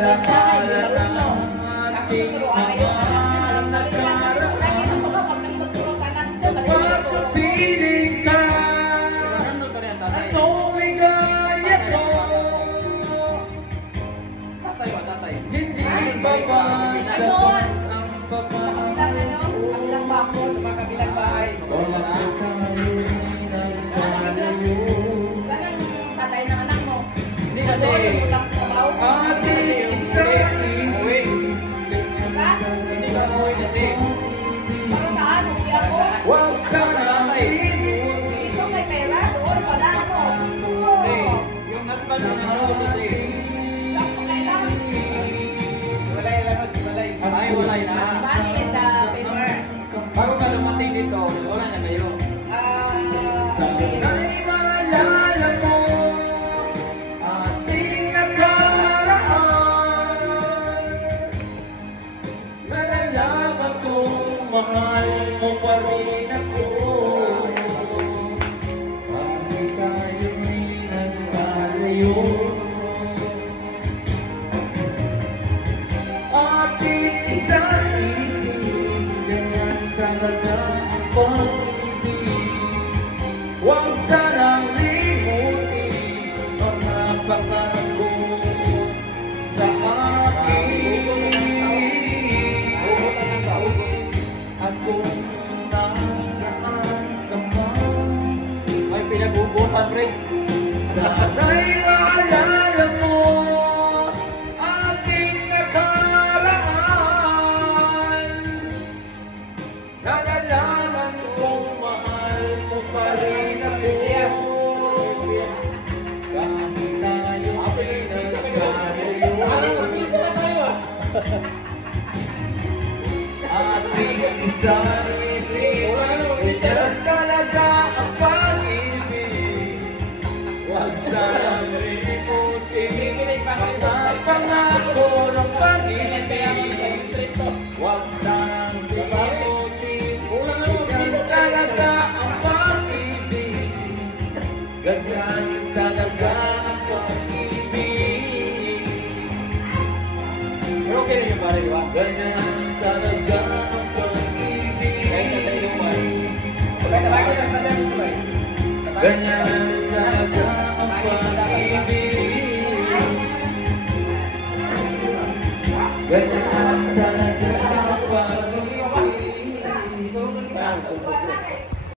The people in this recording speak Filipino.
alaala ng ating mga nakaraan. Pagkapiling ka, ano may gaya ko, hindi babasa ang pagmamahal ko. Kabilang bahay. Wala tayo nagkalayo. Patay ng anak mo. Hindi kasi. Ating isa-isip. Hindi ka umuwi kasi. Para saan? Uwi ako. Huwag sana Dito may pera. Doon wala ako. Hindi. Yung husband mo na ako kasi. Walay lang mas walay. Ay, walay na. Money and paper. Bago ka lumating dito, wala na kayo. sana'y maalala mo ating nakaraan. Nalalaman kong mahal mo pa rin ako. Kahit tayo'y nagkalayo, ating isa-isip, ganyan talaga ang pag-ibig. Huwag sanang limutin mga pangako sa akin. At kung nasaan ka man, May pinag-ubutan rin. sana'y maalala mo ating nakaraan. Nalalaman kong mahal mo pa rin ako. Kahit tayo'y nagkalayo, ating isa-isip, yan talaga ang pag-ibig. Huwag sanang limutin mga pangako ng pag-ibig. Huwag sanang limutin, yan talaga ang pag-ibig. Ganyan talaga ang pag-ibig. Pero okay rin yung pare, di ba? Ganyan talaga ang pag-ibig. Sabay na bago na, sabay na sabay. Ganyan talaga ang pag-ibig. Ganyan talaga ang pag-ibig.